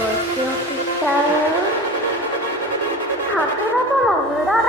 し置きしちゃう桜との無駄だ。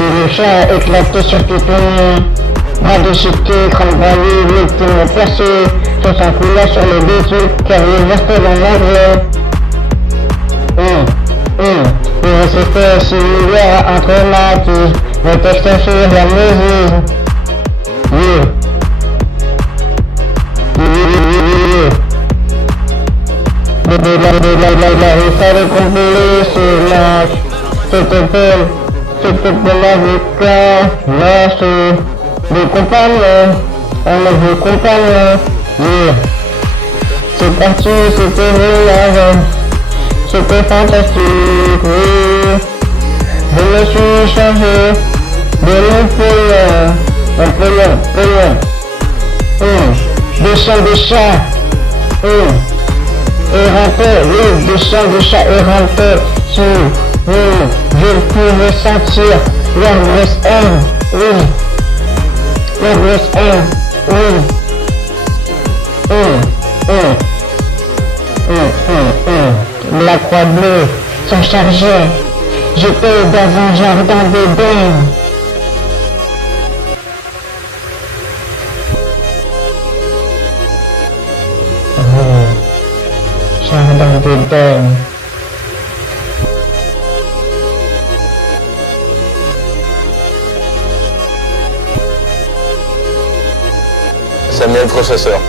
Le chat a éclaté sur Python. Bras déchiquetés, crâne broyé, victime placée. Son sang coula sur le bitume, car il restait dans l'anglais. Il restait similaire entre maquis. Le texte sur la musique. Il fallait combler ce match. C'était pour l'avocat, lâché, des compagnons, on a vu compagnons, c'est parti, c'était village, c'était fantastique, oui, je me suis changé de Napoléon, des chats, éreintés, oui, des chats éreintés, je pouvais sentir leur grosse haine, oui, leur grosse haine, oui, La croix bleue s'en chargeait, j'étais dans un jardin d'Éden. Jardin d'Éden. Samuel Processeur.